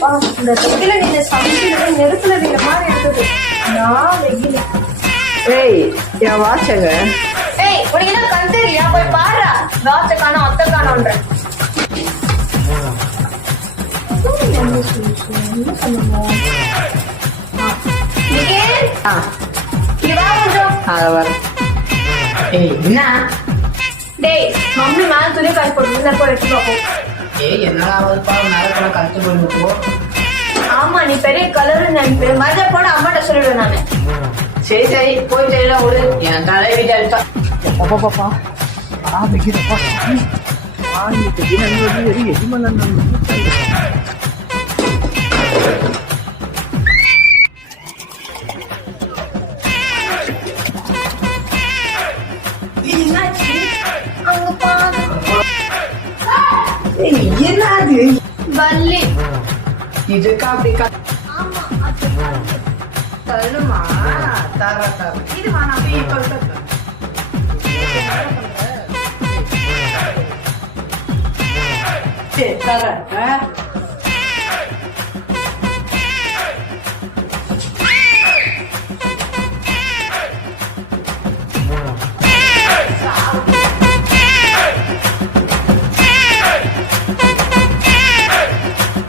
இந்த வெயில நீங்க சமைக்கிறது நெருப்புல நீங்க மாதிரி இருக்குது. நான் வெயில். ஏய் என் வாட்சங்க. ஏய் உனக்கு என்ன கண் தெரியலையா? போய் பாடுறா. வாட்ச காணோம் அத்தை காணோன்ற. என்ன பண்ணுவோம்? ஏய் என்ன? டேய் மம்மி மேல துணி காய் போட்டு போய் எடுத்து பார்ப்போம். ஏய் என்னடா அவள்ப்பா மேல கழுத்து போட்டு. ஆமா நீ பெரிய கலர் நினைப்பேன். மஜா போட அம்மாட்ட சொல்லிடுவேன் நானு. சரி சரி போய் தெரியல ஒரு என் தலை வீட்டை அடிப்பா. பாப்பா ஆரம்பிக்கிறப்பா என்னாச்சு? அங்க பாரு. என்னது பல்லி. இதுக்கா அப்படி ஆமா அது பல்லி. தருமா தர இது வேணாம் தர